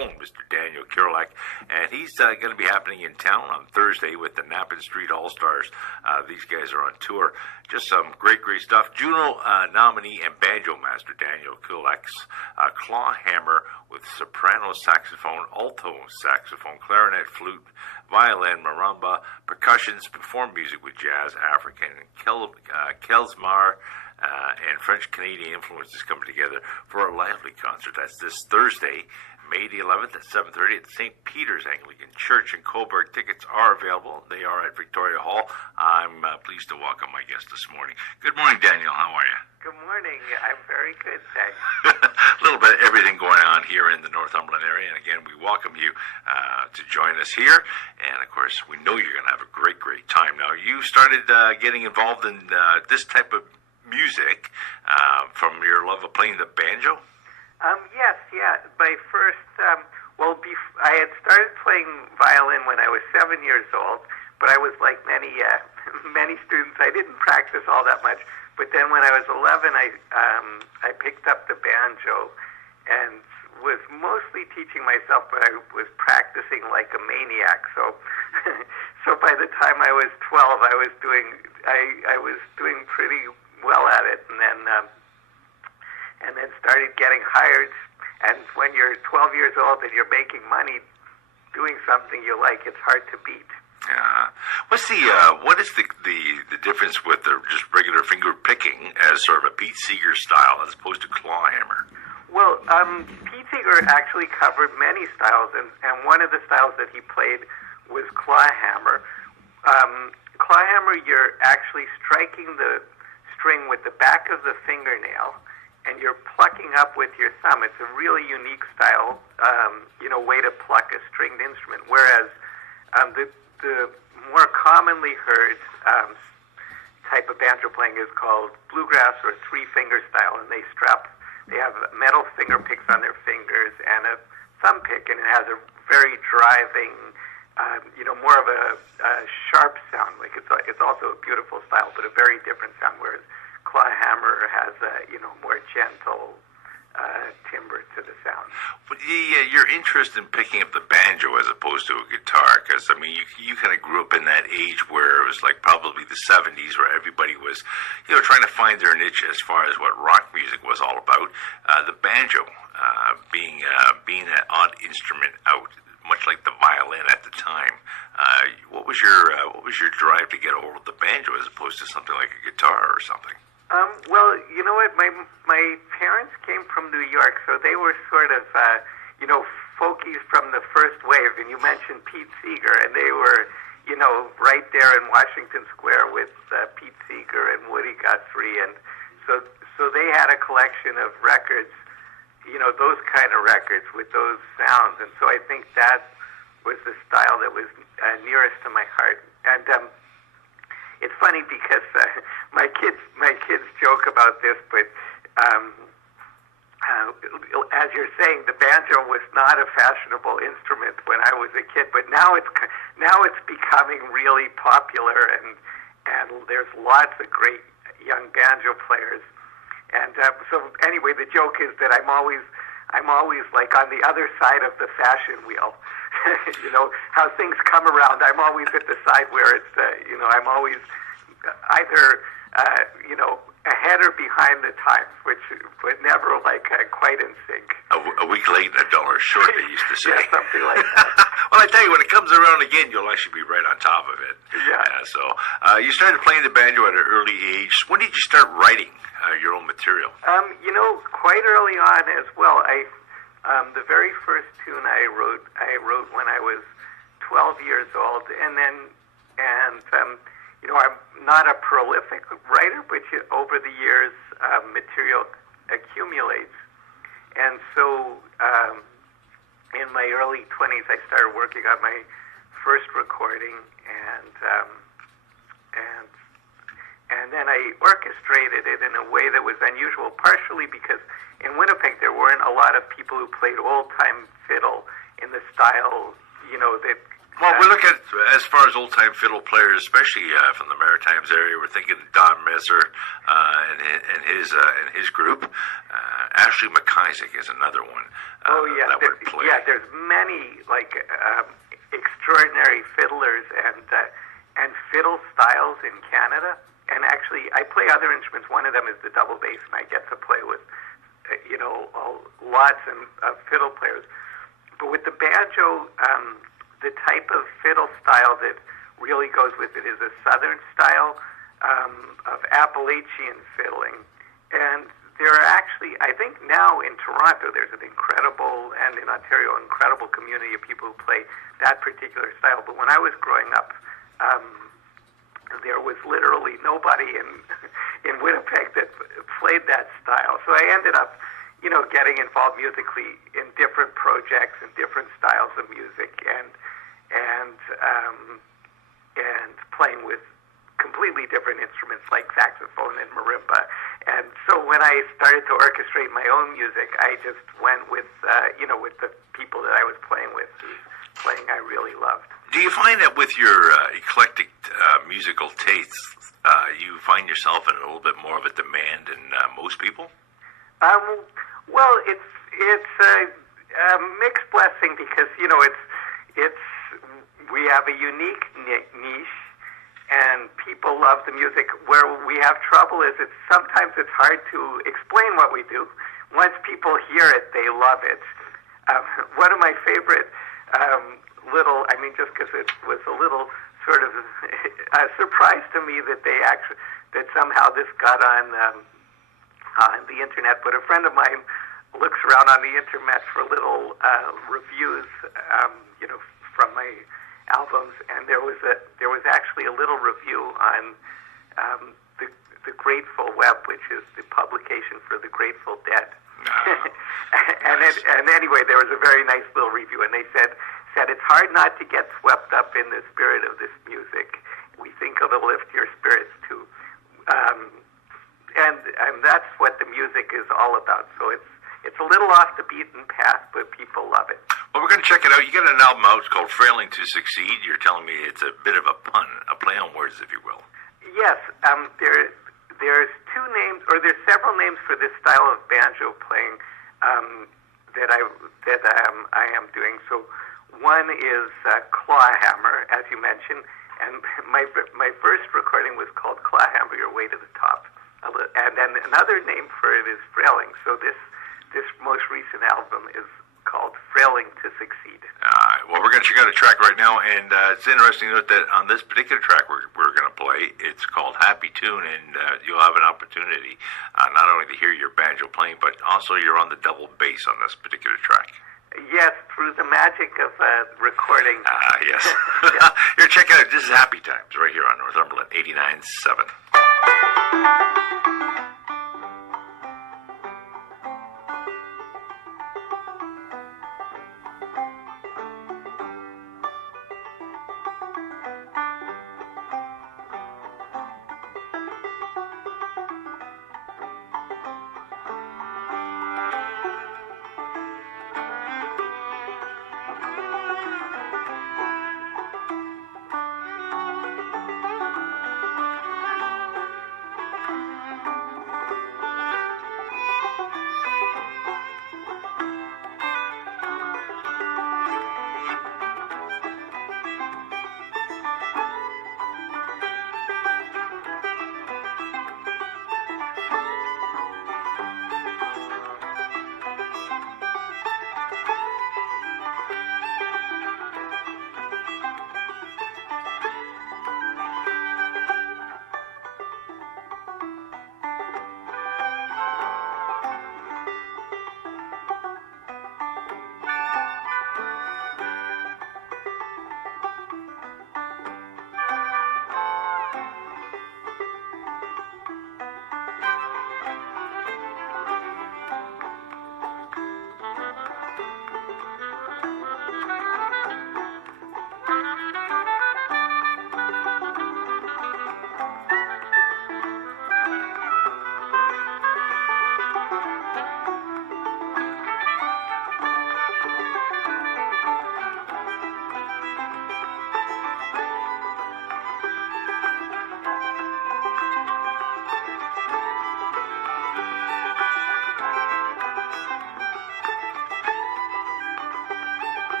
own Mr. Daniel Koulack, and he's going to be happening in town on Thursday with the Knappen Street All Stars. These guys are on tour. Just some great stuff. Juno nominee and banjo master Daniel Koulack's claw hammer with soprano saxophone, alto saxophone, clarinet, flute, violin, marimba, percussions, perform music with jazz, African, Klezmer, and French-Canadian influences coming together for a lively concert. That's this Thursday, May the 11th at 7:30 at the St. Peter's Anglican Church in Cobourg. Tickets are available. They are at Victoria Hall. I'm pleased to welcome my guest this morning. Good morning, Daniel. How are you? Good morning. I'm very good, thanks. A little bit of everything going on here in the Northumberland area. And again, we welcome you to join us here. And of course, we know you're going to have a great time. Now, you started getting involved in this type of music from your love of playing the banjo? Yes. My first, I had started playing violin when I was 7 years old, but I was like many students. I didn't practice all that much. But then when I was 11, I picked up the banjo and was mostly teaching myself, but I was practicing like a maniac. So, so by the time I was 12, I was doing pretty well at it, and then started getting hired. And when you're 12 years old and you're making money doing something you like, it's hard to beat. What is the difference with the just regular finger picking as sort of a Pete Seeger style as opposed to claw hammer? Well, Pete Seeger actually covered many styles, and one of the styles that he played was claw hammer. Claw hammer, you're actually striking the string with the back of the fingernail, and you're plucking up with your thumb. It's a really unique style, way to pluck a stringed instrument. Whereas the more commonly heard type of banjo playing is called bluegrass or three-finger style, and they have metal finger picks on their fingers and a thumb pick, and it has a very driving, more of a sharp sound. Like it's also a beautiful style, but a very different sound. Whereas claw hammer has a more gentle timbre to the sound. But your interest in picking up the banjo as opposed to a guitar, because I mean you kind of grew up in that age where it was like probably the 70s, where everybody was trying to find their niche as far as what rock music was all about. The banjo being an odd instrument out, much like the violin at the time. What was your drive to get over the banjo as opposed to something like a guitar or something? Well, you know what? My parents came from New York, so they were sort of folkies from the first wave. And you mentioned Pete Seeger, and they were right there in Washington Square with Pete Seeger and Woody Guthrie, and so they had a collection of records. Those kind of records with those sounds, and so I think that was the style that was nearest to my heart. And it's funny because my kids joke about this, but as you're saying, the banjo was not a fashionable instrument when I was a kid, but now it's becoming really popular, and there's lots of great young banjo players. And so anyway, the joke is that I'm always like on the other side of the fashion wheel. How things come around. I'm always at the side where it's I'm always either ahead or behind the times, but never like quite in sync. A week late and $1 short, they used to say. Yeah, something like that. Well, I tell you, when it comes around again, you'll actually be right on top of it. Yeah. So you started playing the banjo at an early age. When did you start writing your own material? Quite early on as well. The very first tune I wrote when I was 12 years old, and I'm not a prolific writer, but over the years, material accumulates. And so, in my early 20s, I started working on my first recording, and then I orchestrated it in a way that was unusual, partially because in Winnipeg there weren't a lot of people who played old-time fiddle in the style, that Well, we look at, as far as old-time fiddle players, especially from the Maritimes area, we're thinking Don Messer and his group. Ashley McIsaac is another one. That would play. Yeah, there's many extraordinary fiddlers and fiddle styles in Canada. And actually, I play other instruments. One of them is the double bass, and I get to play with lots of fiddle players. But with the banjo, the type of fiddle style that really goes with it is a southern style of Appalachian fiddling. And there are actually, I think now in Toronto, there's an incredible, and in Ontario, incredible community of people who play that particular style. But when I was growing up, there was literally nobody in Winnipeg that played that style. So I ended up, getting involved musically in different projects and different styles of music, and playing with completely different instruments like saxophone and marimba. And so when I started to orchestrate my own music, I just went with with the people that I was playing with, whose playing I really loved. Do you find that with your eclectic musical tastes, you find yourself in a little bit more of a demand than most people? Well, it's a mixed blessing because it's we have a unique niche, and people love the music. Where we have trouble is sometimes it's hard to explain what we do. Once people hear it, they love it. One of my favorite just because it was a little sort of a surprise to me that that somehow this got on the internet. But a friend of mine looks around on the internet for little reviews, from my albums, and there was actually a little review on the Grateful Web, which is the publication for the Grateful Dead. and anyway, there was a very nice little review, and they said it's hard not to get swept up in the spirit of this music. We think it'll lift your spirits too, and that's what the music is all about. So it's a little off the beaten path, but people love it. Well, we're going to check it out. You got an album out called Frailing To Succeed. You're telling me it's a bit of a pun, a play on words, if you will. Yes, there's two names, or there's several names for this style of banjo playing that I am doing. So one is clawhammer, as you mentioned, and my first recording was called Clawhammer Your Way to the Top, and then another name for it is frailing. So this most recent album is called Frailing To Succeed. Well, we're going to check out a track right now, and it's interesting to note that on this particular track we're going to play, it's called Happy Tune, and you'll have an opportunity not only to hear your banjo playing, but also you're on the double bass on this particular track. Yes, through the magic of recording. Yes. Here, check out, this is Happy Times right here on Northumberland 89.7.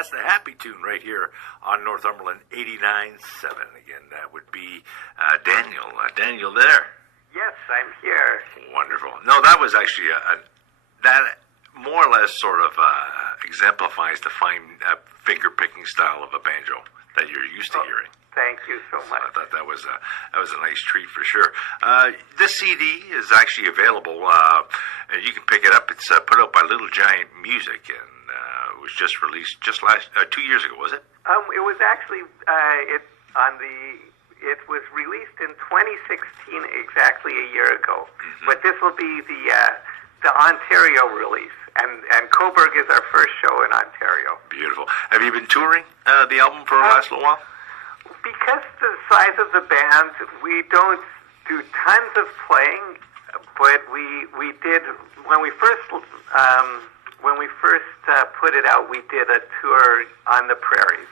That's the happy tune right here on Northumberland 89.7. Again, that would be Daniel. Daniel, there? Yes, I'm here. Wonderful. No, that was actually that more or less sort of exemplifies the fine finger-picking style of a banjo that you're used to hearing. Thank you so much. I thought that was a nice treat for sure. This CD is actually available. You can pick it up. It's put out by Little Giant Music, and it was just released just 2 years ago, was it? It was actually it was released in 2016, exactly a year ago. Mm-hmm. But this will be the Ontario release, and Cobourg is our first show in Ontario. Beautiful. Have you been touring the album for the last little while? Because the size of the band, we don't do tons of playing, but we did when we first put it out. We did a tour on the prairies,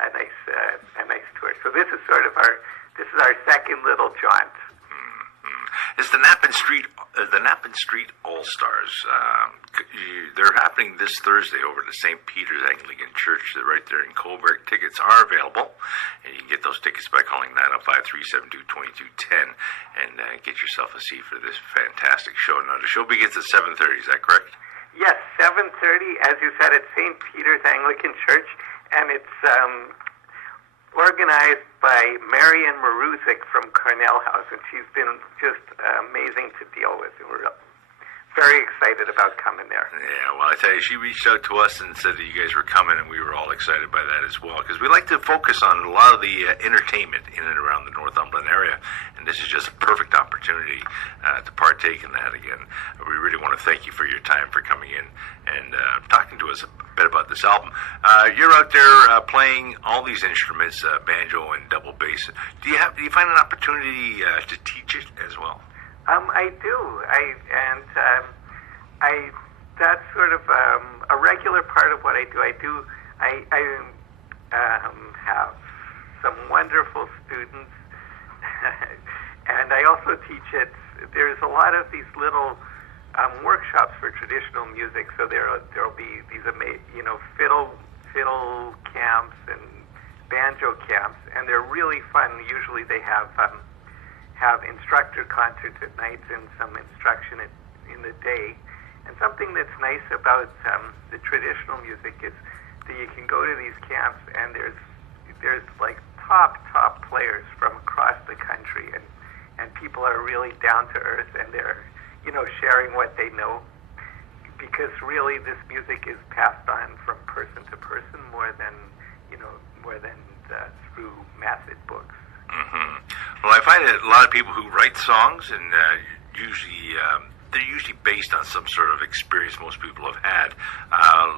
a nice tour. So this is sort of our second little jaunt. It's the Knappen Street All Stars. They're happening this Thursday over at the St. Peter's Anglican Church. They're right there in Cobourg. Tickets are available, and you can get those tickets by calling 905-372-2210 and get yourself a seat for this fantastic show. Now, the show begins at 7:30. Is that correct? Yes, 7:30, as you said, at St. Peter's Anglican Church, and it's organized by Marian Maruzik from Cornell House, and she's been just amazing to deal with, and we're very excited about coming there. Yeah, well, I tell you, she reached out to us and said that you guys were coming, and we were all excited by that as well, because we like to focus on a lot of the entertainment in and around the Northumberland area, and this is just a perfect opportunity to partake in that again. We really want to thank you for your time, for coming in and talking to us a bit about this album. You're out there playing all these instruments, banjo and double bass. Do you find an opportunity to teach it as well? I do. That's sort of a regular part of what I do. I have some wonderful students, and I also teach it. There's a lot of these little workshops for traditional music. So there'll be these fiddle camps and banjo camps, and they're really fun. Usually they have instructor concerts at night and some instruction in the day. And something that's nice about the traditional music is that you can go to these camps, and there's like top players from across the country, and people are really down to earth, and they're sharing what they know, because really this music is passed on from person to person more than through method books. Mm-hmm. Well, I find that a lot of people who write songs, and they're usually based on some sort of experience most people have had.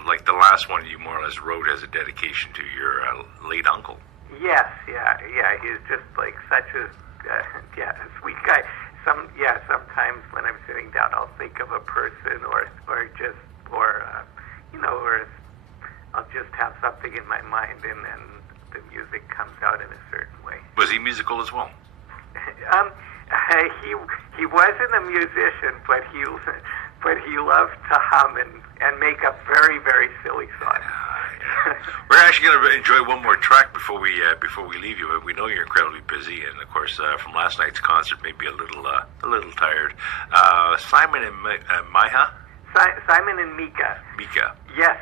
Like the last one you more or less wrote as a dedication to your late uncle. Yes, yeah. He's just like such a sweet guy. Sometimes when I'm sitting down, I'll think of a person, or I'll just have something in my mind, and then the music comes out in a certain way. Was he musical as well? He wasn't a musician, but he loved to hum and make up very, very silly songs. We're actually going to enjoy one more track before we leave you. We know you're incredibly busy, and of course, from last night's concert, maybe a little tired. Simon and Maiha. Simon and Mika. Mika. Yes,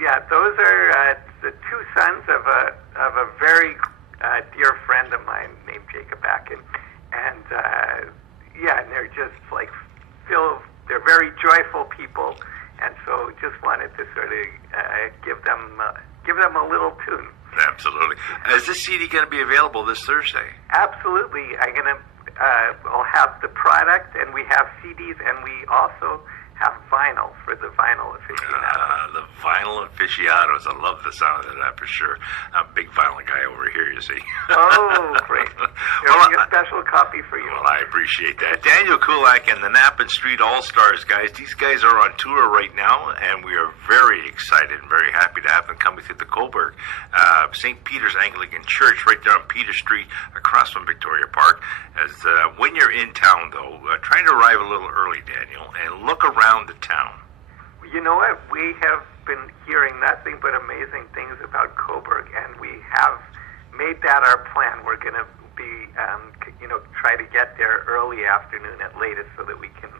yeah. Those are the two sons of a very dear friend of mine named Jacob Akin, and they're just like they're very joyful people, and so just wanted to sort of give them a little tune. Absolutely. Is this CD going to be available this Thursday? Absolutely. I'll have the product, and we have CDs, and we also have vinyl for the vinyl aficionados. The vinyl aficionados. I love the sound of that for sure. I'm a big vinyl guy over here, you see. Oh, great. There'll be a special copy for you. Well, I appreciate that. Daniel Koulack and the Knappen Street All Stars, guys. These guys are on tour right now, and we are very excited and very happy to have them coming through the Cobourg, St. Peter's Anglican Church, right there on Peter Street, across from Victoria Park. As when you're in town, though, try to arrive a little early, Daniel, and look around the town. You know what? We have been hearing nothing but amazing things about Cobourg, and we have made that our plan. We're going to be, try to get there early afternoon at latest so that we can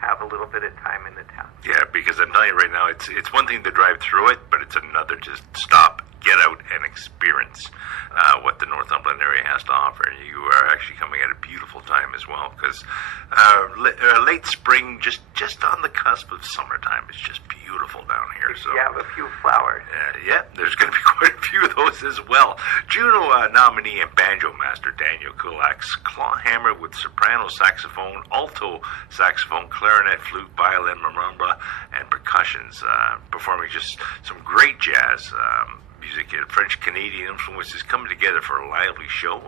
have a little bit of time in the town. Yeah, because I'm telling you right now, it's one thing to drive through it, but it's another to stop, get out, and experience what the Northumberland area has to offer. And you are actually coming at a beautiful time as well, because late spring, just on the cusp of summertime, it's just beautiful down here. So you have a few flowers. yeah, there's going to be quite a few of those as well. Juno nominee and banjo master Daniel Koulack's clawhammer with soprano saxophone, alto saxophone, clarinet, flute, violin, marimba, and percussions, performing just some great jazz music and French-Canadian influences coming together for a lively show.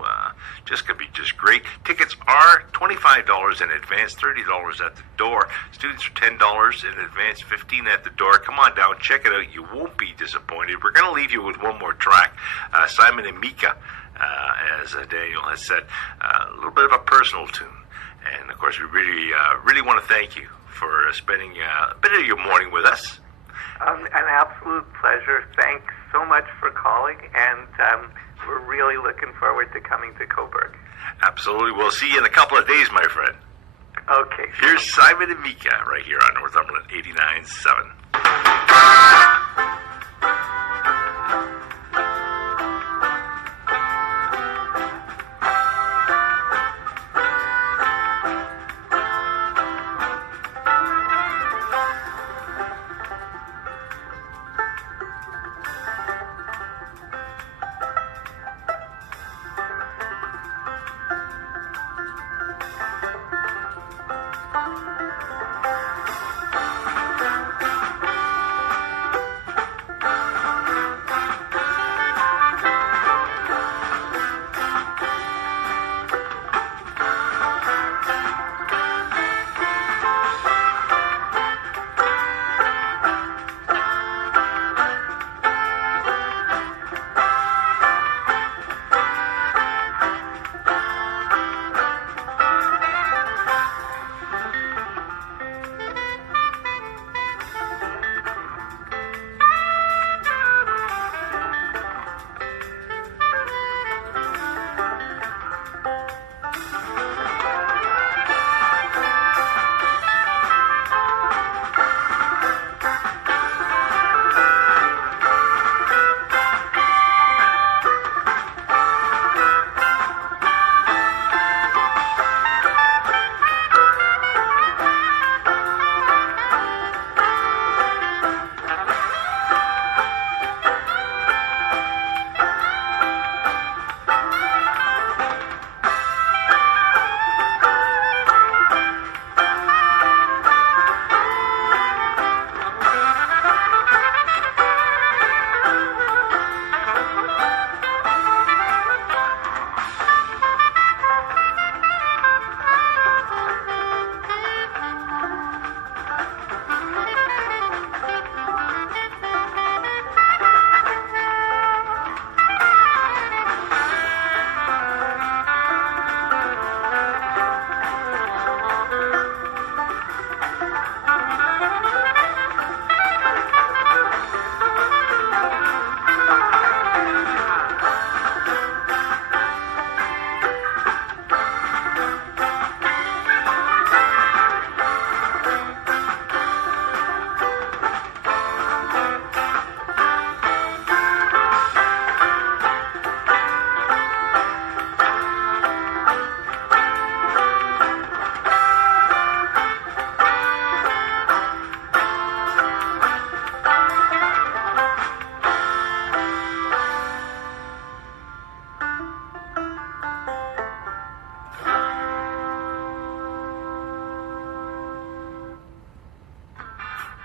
Just going to be just great. Tickets are $25 in advance, $30 at the door. Students are $10 in advance, $15 at the door. Come on down, check it out. You won't be disappointed. We're going to leave you with one more track, Simon and Mika, as Daniel has said, a little bit of a personal tune. And of course, we really want to thank you for spending a bit of your morning with us. An absolute pleasure. Thanks so much for calling, and we're really looking forward to coming to Cobourg. Absolutely. We'll see you in a couple of days, my friend. Okay. Here's Simon and Mika right here on Northumberland 89.7.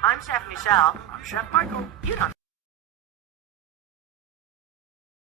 I'm Chef Michelle. I'm Chef Michael. You don't